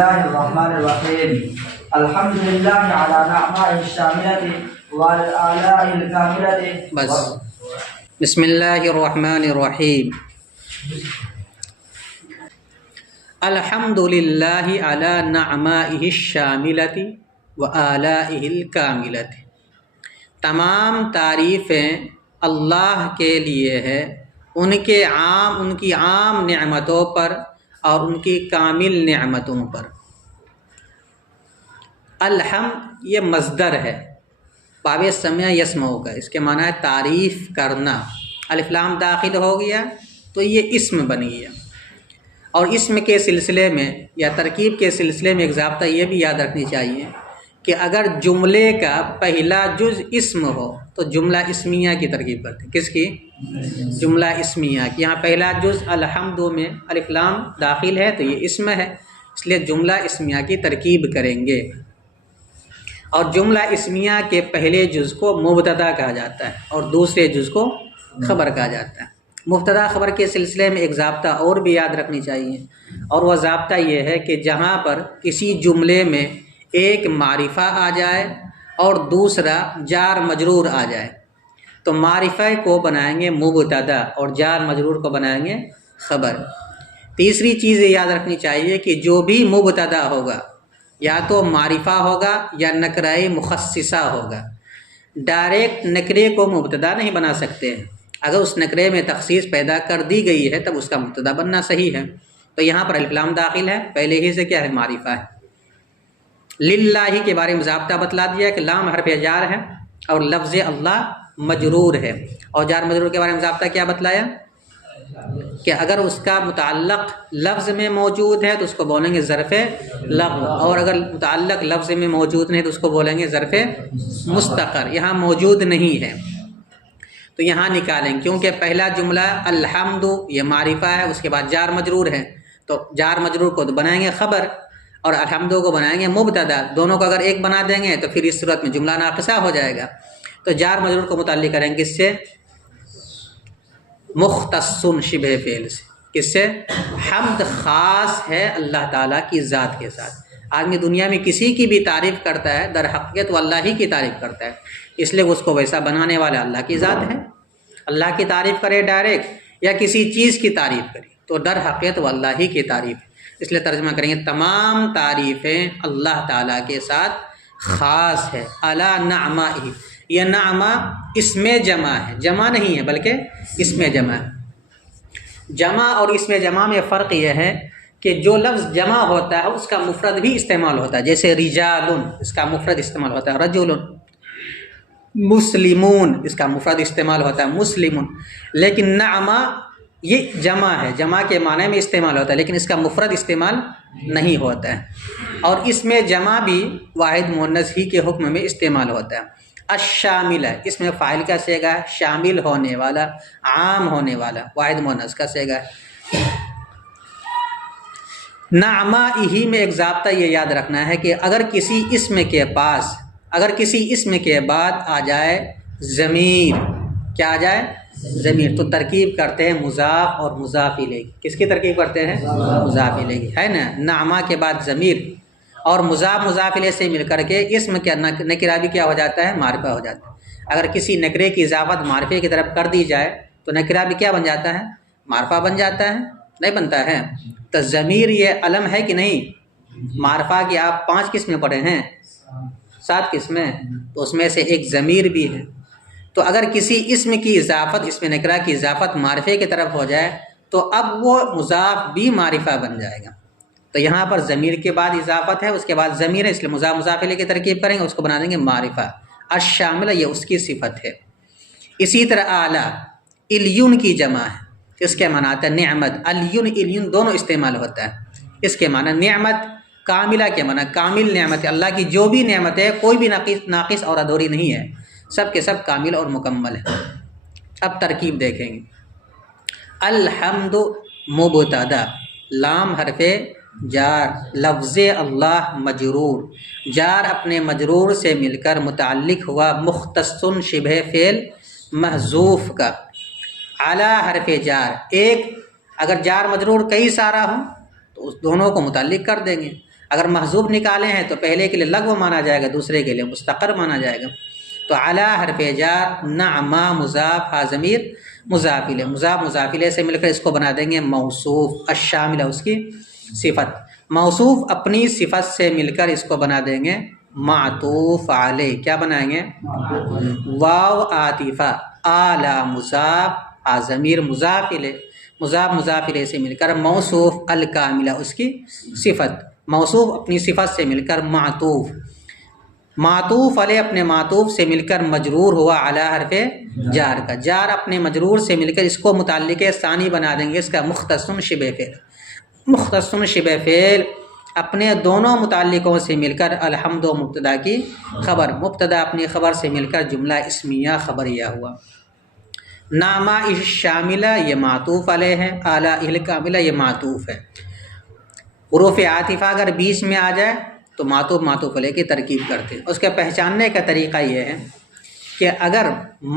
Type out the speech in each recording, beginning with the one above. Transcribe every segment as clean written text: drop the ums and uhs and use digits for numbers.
الله الرحمن الرحيم. الحمد لله على نعمائه الشاملة وعلى الآلاء الكاملة. بس بسم اللہ الرحمن الرحیم. الحمد للہ علی نعمائہ الشاملۃ وآلائہ الکاملۃ. تمام تعریفیں اللہ کے لیے ہے، ان کی عام نعمتوں پر اور ان کی کامل نعمتوں پر. الحمد یہ مصدر ہے، باب سمع یسمع کا، اس کے معنی ہے تعریف کرنا. الف لام داخل ہو گیا تو یہ اسم بن گیا. اور اسم کے سلسلے میں یا ترکیب کے سلسلے میں ایک ضابطہ یہ بھی یاد رکھنی چاہیے کہ اگر جملے کا پہلا جز اسم ہو تو جملہ اسمیہ کی ترکیب کرتے ہیں. کس کی؟ جملہ اسمیہ کی. یہاں پہلا جز الحمد میں الف لام داخل ہے تو یہ اسم ہے، اس لیے جملہ اسمیہ کی ترکیب کریں گے. اور جملہ اسمیہ کے پہلے جز کو مبتدا کہا جاتا ہے اور دوسرے جز کو خبر کہا جاتا ہے. مبتدا خبر کے سلسلے میں ایک ضابطہ اور بھی یاد رکھنی چاہیے، اور وہ ضابطہ یہ ہے کہ جہاں پر کسی جملے میں ایک معرفہ آ جائے اور دوسرا جار مجرور آ جائے تو معرفہ کو بنائیں گے مبتدا اور جار مجرور کو بنائیں گے خبر. تیسری چیز یاد رکھنی چاہیے کہ جو بھی مبتدا ہوگا یا تو معرفہ ہوگا یا نکرہ مخصصہ ہوگا. ڈائریکٹ نکرے کو مبتدا نہیں بنا سکتے ہیں، اگر اس نکرے میں تخصیص پیدا کر دی گئی ہے تب اس کا مبتدا بننا صحیح ہے. تو یہاں پر الف لام داخل ہے، پہلے ہی سے کیا ہے؟ معرفہ ہے. للہ کے بارے میں ضابطہ بتلا دیا کہ لام حرف جار ہے اور لفظ اللہ مجرور ہے. اور جار مجرور کے بارے میں ضابطہ کیا بتلایا کہ اگر اس کا متعلق لفظ میں موجود ہے تو اس کو بولیں گے ظرف لفظ، اور اگر متعلق لفظ میں موجود نہیں تو اس کو بولیں گے ظرف مستقر. یہاں موجود نہیں ہے تو یہاں نکالیں، کیونکہ پہلا جملہ الحمد یہ معرفہ ہے، اس کے بعد جار مجرور ہے تو جار مجرور کو بنائیں گے خبر اور الحمد کو بنائیں گے مبتدا. دونوں کو اگر ایک بنا دیں گے تو پھر اس صورت میں جملہ ناقصہ ہو جائے گا. تو جار مجرور کو متعلق کریں گے کس سے؟ مختص شبہ فعل سے. کس سے؟ حمد خاص ہے اللہ تعالیٰ کی ذات کے ساتھ. آدمی دنیا میں کسی کی بھی تعریف کرتا ہے در حقیقت وہ اللہ ہی کی تعریف کرتا ہے، اس لیے اس کو ویسا بنانے والا اللہ کی ذات ہے. اللہ کی تعریف کرے ڈائریکٹ یا کسی چیز کی تعریف کرے تو در حقیقت وہ اللہ ہی کی تعریف ہے. اس لیے ترجمہ کریں گے تمام تعریفیں اللہ تعالیٰ کے ساتھ خاص ہے. اعلیٰ نعمائہ، یہ نعمہ اسم جمع ہے، جمع نہیں ہے بلکہ اسم جمع ہے. جمع اور اسم جمع میں فرق یہ ہے کہ جو لفظ جمع ہوتا ہے اس کا مفرد بھی استعمال ہوتا ہے، جیسے رجال اس کا مفرد استعمال ہوتا ہے رجل، مسلمون اس کا مفرد استعمال ہوتا ہے مسلمون. لیکن نعمہ یہ جمع ہے، جمع کے معنی میں استعمال ہوتا ہے لیکن اس کا مفرد استعمال نہیں ہوتا ہے. اور اس میں جمع بھی واحد مؤنث ہی کے حکم میں استعمال ہوتا ہے. الشامل ہے، اس میں فاعل کا صیغہ ہے، شامل ہونے والا، عام ہونے والا، واحد مؤنث کا صیغہ ہے. نعمائہ میں ایک ضابطہ یہ یاد رکھنا ہے کہ اگر کسی اسم کے بعد آ جائے ضمیر، کیا آ جائے؟ ضمیر، تو ترکیب کرتے ہیں مضاف اور مضاف الیہ. کس کی ترکیب کرتے ہیں؟ مضاف الیہ ہے نا. نعمہ کے بعد ضمیر اور مضاف الیہ سے مل کر کے اسم کا نکرہ بھی کیا ہو جاتا ہے؟ معرفہ ہو جاتا ہے. اگر کسی نکرے کی اضافت معرفے کی طرف کر دی جائے تو نکرہ بھی کیا بن جاتا ہے؟ معرفہ بن جاتا ہے. نہیں بنتا ہے. تو ضمیر یہ علم ہے کہ نہیں؟ معرفہ کی آپ 5 قسمیں پڑھے ہیں، 7 قسمیں، تو اس میں سے ایک ضمیر بھی ہے. تو اگر کسی اسم کی اضافت، اسم نکرہ کی اضافت معرفے کی طرف ہو جائے تو اب وہ مضاف بھی معرفہ بن جائے گا. تو یہاں پر ضمیر کے بعد اضافت ہے، اس کے بعد ضمیر ہے، اس لیے مضاف الیہ کی ترکیب کریں گے، اس کو بنا دیں گے معرفہ. الشامل یہ اس کی صفت ہے. اسی طرح اعلیٰ الیون کی جمع ہے، اس کے معنی آتا ہے نعمت. الیون دونوں استعمال ہوتا ہے. اس کے معنی نعمت، کاملہ کے معنی کامل نعمت. اللہ کی جو بھی نعمت ہے کوئی بھی ناقص اور ادھوری نہیں ہے، سب کے سب کامل اور مکمل ہے. اب ترکیب دیکھیں گے. الحمد مبتدا، لام حرف جار، لفظ اللہ مجرور، جار اپنے مجرور سے مل کر متعلق ہوا مختص شبہ فعل محذوف کا. اعلیٰ حرف جار، ایک اگر جار مجرور کئی سارا ہو تو اس دونوں کو متعلق کر دیں گے. اگر محذوف نکالے ہیں تو پہلے کے لیے لغو مانا جائے گا، دوسرے کے لیے مستقر مانا جائے گا۔ تو علی حرف جار، نعما مضاف، ہا ضمیر مضاف الیہ، مضاف الیہ سے مل کر اس کو بنا دیں گے موصوف، الشاملہ اس کی صفت، موصوف اپنی صفت سے مل کر اس کو بنا دیں گے معطوف علیہ، کیا بنائیں گے؟ واو عاطفہ، اعلی مضاف، ہا ضمیر مضاف الیہ، مضاف الیہ سے مل کر موصوف، الکاملہ اس کی صفت، موصوف اپنی صفت سے مل کر معطوف، معطوف علیہ اپنے معطوف سے مل کر مجرور ہوا علی حرف جار کا، جار اپنے مجرور سے مل کر اس کو متعلق ثانی بنا دیں گے، اس کا مختص شبہ فعل، مختص شبہ فعل اپنے دونوں متعلقوں سے مل کر الحمد و مبتدا کی خبر، مبتدا اپنی خبر سے مل کر جملہ اسمیہ خبریہ ہوا۔ نعما شاملہ یہ معطوف علیہ ہے، اعلی کاملہ یہ معطوف ہے۔ حروف عاطفہ اگر بیچ میں آ جائے تو معطوف علیہ کی ترکیب کرتے ہیں۔ اس کے پہچاننے کا طریقہ یہ ہے کہ اگر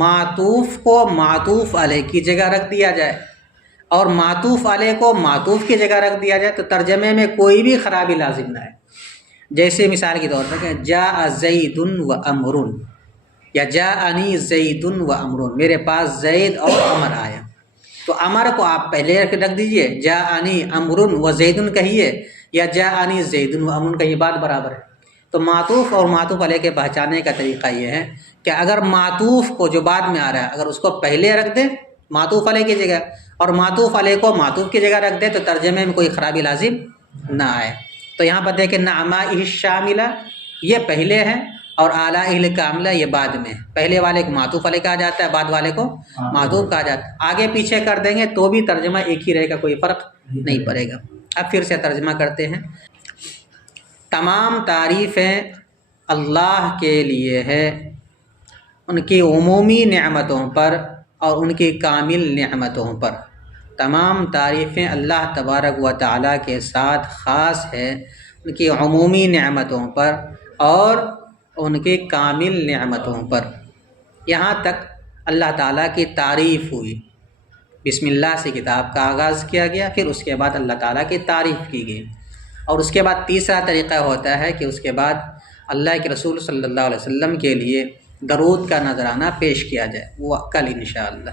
معطوف کو معطوف علیہ کی جگہ رکھ دیا جائے اور معطوف علیہ کو معطوف کی جگہ رکھ دیا جائے تو ترجمے میں کوئی بھی خرابی لازم نہ ہے۔ جیسے مثال کے طور پر کہ جاء زید و عمر، یا جاءنی زید و عمر، میرے پاس زید اور عمر آیا، تو عمر کو آپ پہلے رکھ دیجئے، جاءنی عمر و زید کہیے، یا جاءنی زید و عمر کہیے، بات برابر ہے۔ تو معطوف اور معطوف علیہ کے پہچاننے کا طریقہ یہ ہے کہ اگر معطوف کو جو بعد میں آ رہا ہے اگر اس کو پہلے رکھ دیں معطوف علیہ کی جگہ، اور معطوف علیہ کو معطوف کی جگہ رکھ دے تو ترجمے میں کوئی خرابی لازم نہ آئے۔ تو یہاں پر دیکھیں نعما شاملہ یہ پہلے ہے اور اعلی کاملہ یہ بعد میں، پہلے والے کو معطوف علیہ کہا جاتا ہے، بعد والے کو معطوف کہا جاتا ہے۔ آگے پیچھے کر دیں گے تو بھی ترجمہ ایک ہی رہے گا، کوئی فرق نہیں پڑے گا۔ اب پھر سے ترجمہ کرتے ہیں۔ تمام تعریفیں اللہ کے لیے ہے، ان کی عمومی نعمتوں پر اور ان کی کامل نعمتوں پر۔ تمام تعریفیں اللہ تبارک و تعالیٰ کے ساتھ خاص ہے، ان کی عمومی نعمتوں پر اور ان کی کامل نعمتوں پر۔ یہاں تک اللہ تعالیٰ کی تعریف ہوئی، بسم اللہ سے کتاب کا آغاز کیا گیا، پھر اس کے بعد اللہ تعالیٰ کی تعریف کی گئی، اور اس کے بعد تیسرا طریقہ ہوتا ہے کہ اس کے بعد اللہ کے رسول صلی اللہ علیہ وسلم کے لیے درود کا نذرانہ پیش کیا جائے، وہ کل انشاءاللہ۔